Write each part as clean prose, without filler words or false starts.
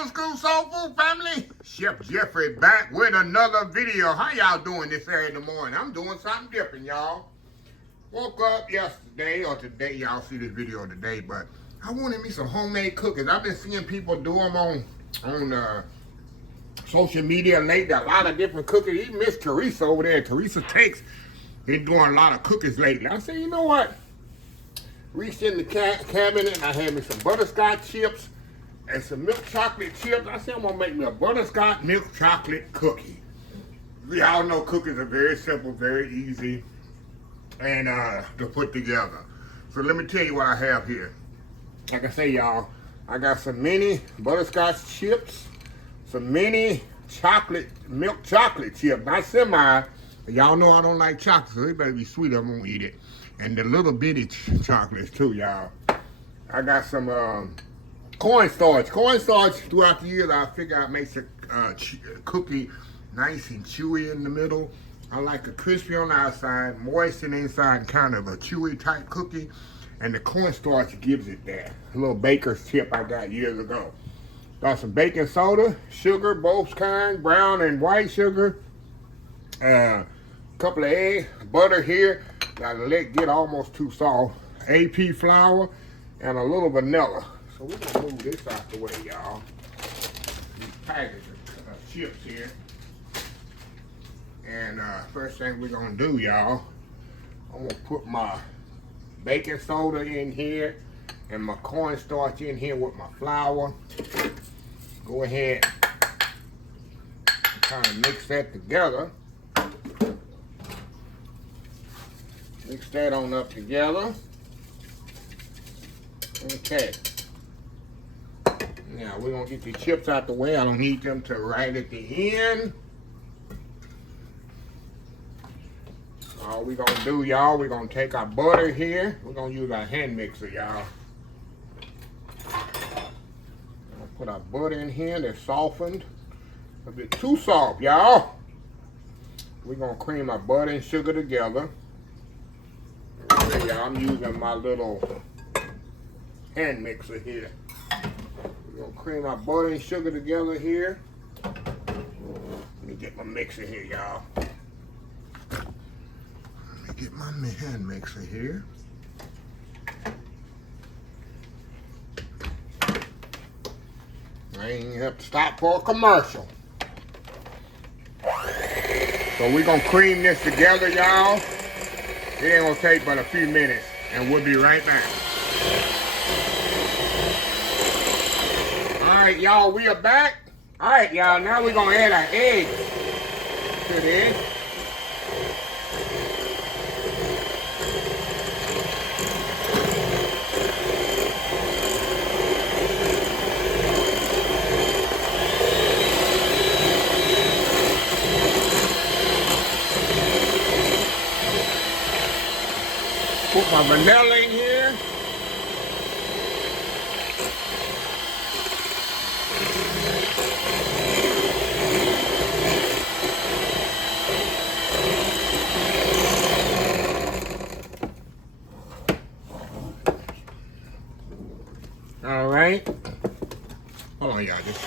old school soul food family? Chef Jeffrey back with another video. How y'all doing this early in the morning? I'm doing something different, y'all. Woke up yesterday, or today, y'all see this video today, but I wanted me some homemade cookies. I've been seeing people do them on social media lately, a lot of different cookies. Even Miss Teresa over there, Teresa Takes, been doing a lot of cookies lately. I said, you know what? Reached in the cabinet and I had me some butterscotch chips and some milk chocolate chips. I said, I'm gonna make me a butterscotch milk chocolate cookie. Y'all know cookies are very simple, very easy, and to put together. So let me tell you what I have here. Like I say, y'all, I got some mini butterscotch chips, some mini milk chocolate chip, not semi. Y'all know I don't like chocolate, so it better be sweet. I won't eat it. And the little bitty chocolates too, y'all. I got some cornstarch. Cornstarch throughout the years, I figure out makes a cookie nice and chewy in the middle. I like a crispy on the outside, moist on the inside, kind of a chewy type cookie. And the cornstarch gives it that. A little baker's tip I got years ago. Got some baking soda, sugar, both kinds, brown and white sugar. Couple of eggs, butter here. Gotta let it get almost too soft. AP flour and a little vanilla. So we're gonna move this out the way, y'all. These packets of chips here. And first thing we're gonna do, y'all, I'm gonna put my baking soda in here and my cornstarch in here with my flour. Go ahead and kind of mix that together. Mix that on up together. Okay. Now we're gonna get the chips out the way. I don't need them to right at the end. All we're gonna do, y'all, we're gonna take our butter here. We're gonna use our hand mixer, y'all. Put our butter in here that's softened. A bit too soft, y'all. We're gonna cream our butter and sugar together. Okay, y'all, I'm using my little hand mixer here. We're gonna cream our butter and sugar together here. Let me get my mixer here, y'all. Let me get my hand mixer here. I ain't have to stop for a commercial. So we're gonna cream this together, y'all. It ain't gonna take but a few minutes, and we'll be right back. All right, y'all, we are back. All right, y'all, now we're gonna add our eggs to this. Put my vanilla in here. All right. Hold on, y'all. Just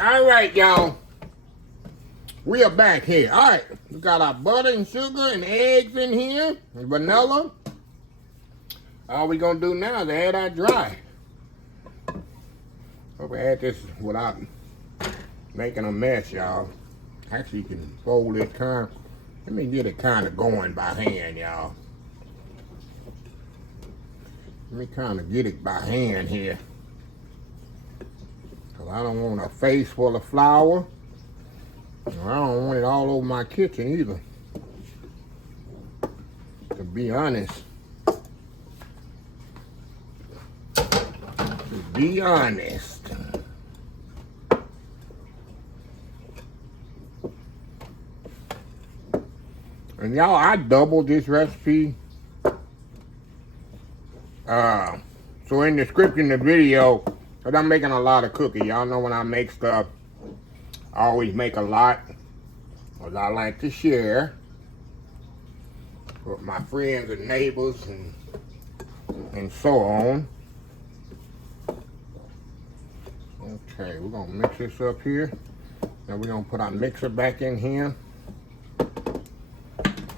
all right, y'all. We are back here. All right, we got our butter and sugar and eggs in here, and vanilla. All we gonna do now is add our dry. Hope we add this without making a mess, y'all. Actually, you can fold this kind. Let me get it kind of going by hand, y'all. Let me kind of get it by hand here. I don't want a face full of flour. I don't want it all over my kitchen either. To be honest. And y'all, I doubled this recipe. So in the description of the video, because I'm making a lot of cookies. Y'all know when I make stuff, I always make a lot, because I like to share. for my friends and neighbors and so on. Okay, we're gonna mix this up here. Now we're gonna put our mixer back in here.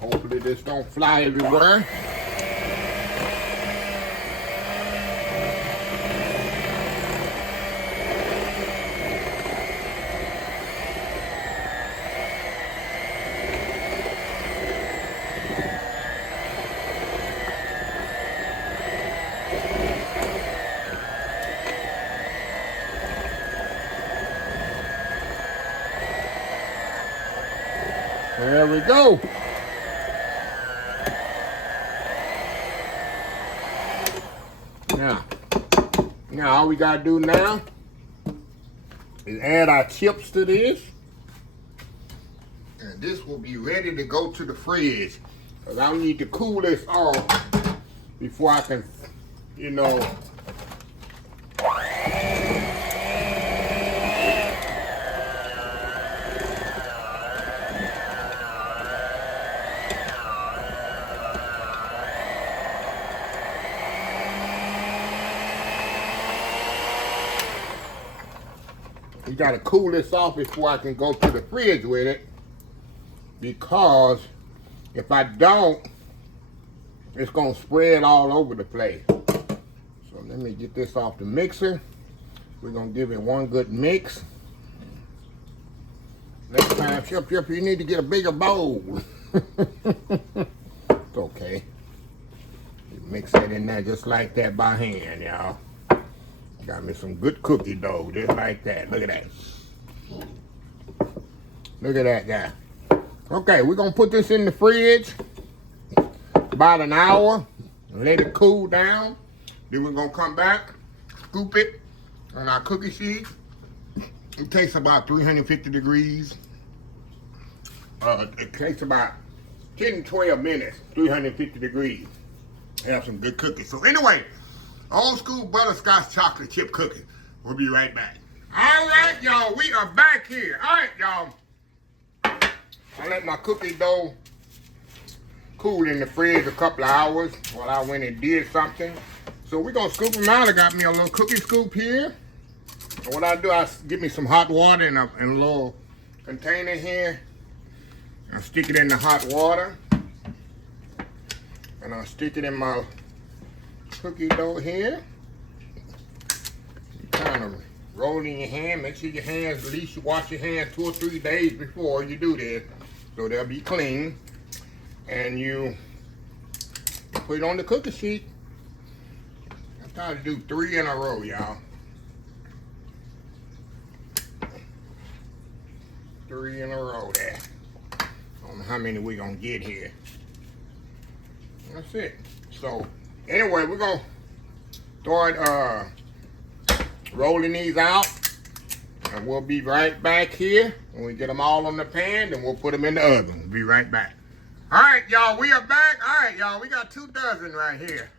Hopefully this don't fly everywhere. There we go. Now all we gotta do now is add our chips to this. And this will be ready to go to the fridge. Because I need to cool this off before I can, you know, you gotta cool this off before I can go to the fridge with it, because if I don't, it's gonna spread all over the place. So let me get this off the mixer. We're gonna give it one good mix. Next time, Chip, you need to get a bigger bowl. It's okay. You mix that in there just like that by hand, y'all. Got me some good cookie dough, just like that. Look at that. Look at that guy. Okay, we're gonna put this in the fridge about an hour and let it cool down. Then we're gonna come back, scoop it on our cookie sheet. It takes about 350 degrees. It takes about 10 to 12 minutes, 350 degrees. Have some good cookies. So anyway, old school butterscotch chocolate chip cookie. We'll be right back. All right, y'all, we are back here. All right, y'all. I let my cookie dough cool in the fridge a couple of hours while I went and did something. So we're gonna scoop them out. I got me a little cookie scoop here. And what I do, I get me some hot water in a little container here. I stick it in the hot water. And I'll stick it in my cookie dough here. You kind of roll it in your hand. Make sure your hands, at least you wash your hands 2 or 3 days before you do this, so they'll be clean. And you put it on the cookie sheet. I try to do 3 in a row, y'all. 3 in a row there. I don't know how many we're gonna get here. That's it. So anyway, we're gonna start rolling these out, and we'll be right back here when we get them all on the pan. Then we'll put them in the oven. We'll be right back. All right, y'all, we are back. All right, y'all, we got 2 dozen right here.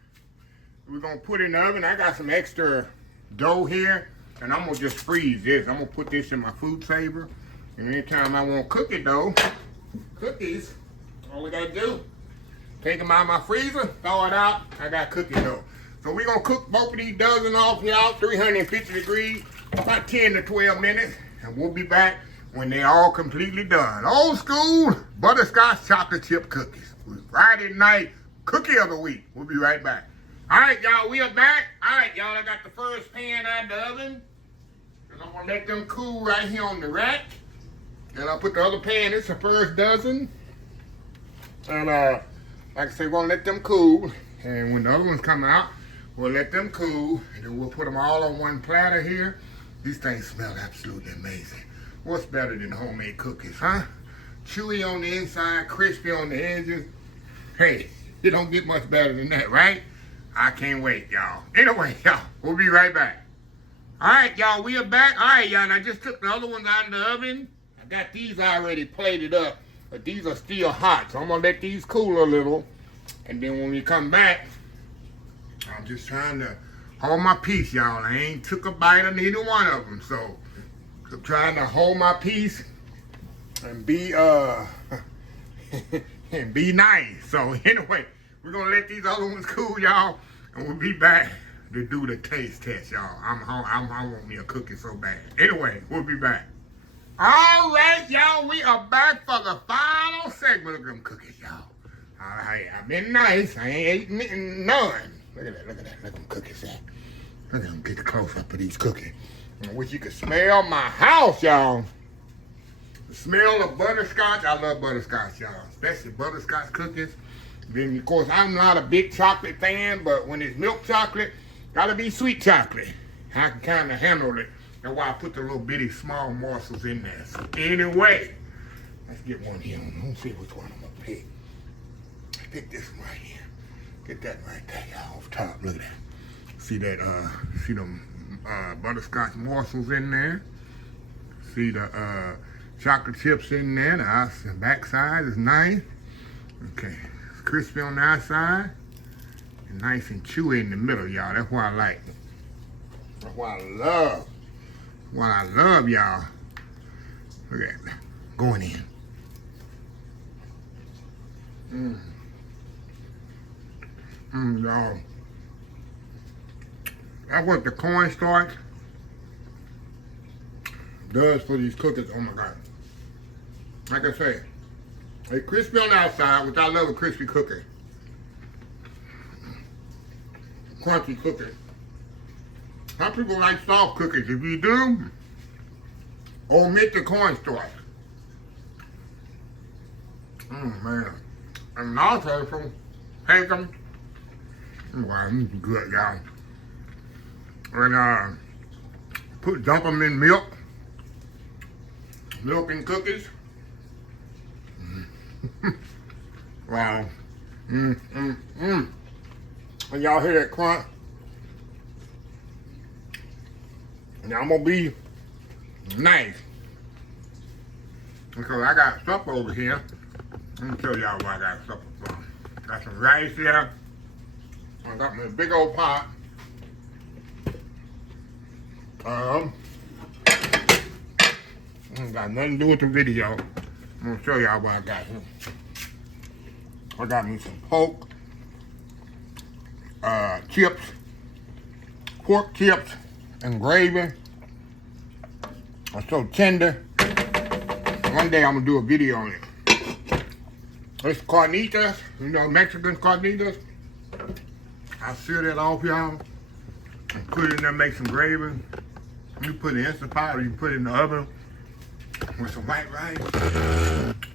We're gonna put in the oven. I got some extra dough here, and I'm gonna just freeze this. I'm gonna put this in my food saver, and anytime I want cookie dough, cookies, all we gotta do, take them out of my freezer, throw it out, I got cookie dough. So we're gonna cook both of these dozen off here out, 350 degrees, about 10 to 12 minutes, and we'll be back when they're all completely done. Old school butterscotch chocolate chip cookies. Friday night cookie of the week. We'll be right back. All right, y'all, we are back. All right, y'all, I got the first pan out of the oven, and I'm gonna let them cool right here on the rack. And I'll put the other pan, it's the first dozen. And like I said, we're gonna let them cool. And when the other ones come out, we'll let them cool. And then we'll put them all on one platter here. These things smell absolutely amazing. What's better than homemade cookies, huh? Chewy on the inside, crispy on the edges. Hey, it don't get much better than that, right? I can't wait, y'all. Anyway, y'all, we'll be right back. All right, y'all, we are back. All right, y'all, I just took the other ones out of the oven. I got these already plated up, but these are still hot. So I'm gonna let these cool a little. And then when we come back, I'm just trying to hold my peace, y'all. I ain't took a bite of neither one of them. So I'm trying to hold my peace and be, and be nice. So anyway, we're gonna let these other ones cool, y'all, and we'll be back to do the taste test, y'all. I want me a cookie so bad. Anyway, we'll be back. All right, y'all, we are back for the final segment of them cookies, y'all. All right, I've been nice. I ain't eating none. Look at that, look at that. Look at them cookies at. Look at them, get the close up of these cookies. I wish you could smell my house, y'all. The smell of butterscotch. I love butterscotch, y'all, especially butterscotch cookies. Then, of course, I'm not a big chocolate fan, but when it's milk chocolate, gotta be sweet chocolate. I can kind of handle it. That's why I put the little bitty small morsels in there. So anyway, let's get one here. Let's see which one I'm gonna pick. Pick this one right here. Get that right there, y'all, off top. Look at that. See that? See them butterscotch morsels in there. See the chocolate chips in there. The backside is nice. Okay, it's crispy on the outside and nice and chewy in the middle, y'all. That's what I like. That's what I love. What I love, y'all. Look at that. Going in. Y'all. That's what the cornstarch does for these cookies. Oh my God. Like I say, they're crispy on the outside, which I love a crispy cookie. Crunchy cookie. Some people like soft cookies. If you do, omit the cornstarch. Man. And also some bacon. Wow, this is good, y'all. And dump them in milk. Milk and cookies. Wow. And y'all hear that crunch? Now I'm gonna be nice because I got supper over here. Let me show y'all what I got supper from. Got some rice here. I got me a big old pot. Ain't got nothing to do with the video. I'm gonna show y'all what I got here. I got me some pork, chips, pork chips, and gravy. It's so tender. One day I'm gonna do a video on it. It's carnitas, you know, Mexican carnitas. I seal that off, y'all, and put it in there, make some gravy. You put it in the Instant Pot or you put it in the oven with some white rice.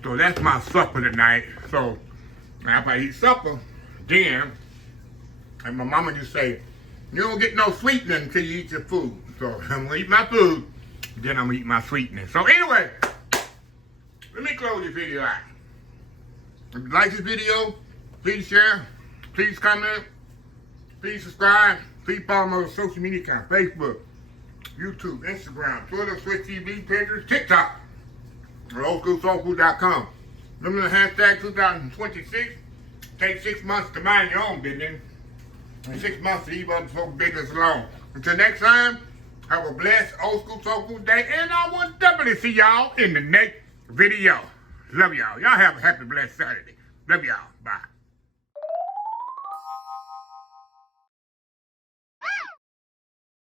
So that's my supper tonight. So after I eat supper, then, and my mama just say, you don't get no sweetening until you eat your food. So I'm gonna eat my food, then I'm gonna eat my sweetening. So anyway, let me close this video out. If you like this video, please share, please comment, please subscribe, please follow my social media account, Facebook, YouTube, Instagram, Twitter, Twitch TV, Pinterest, TikTok, or oldschoolsoulfood.com. Remember the hashtag 2026? Take 6 months to mind your own business, and 6 months to leave other folks' business alone. Until next time, have a blessed Old School Soul Food day, and I will definitely see y'all in the next video. Love y'all. Y'all have a happy, blessed Saturday. Love y'all.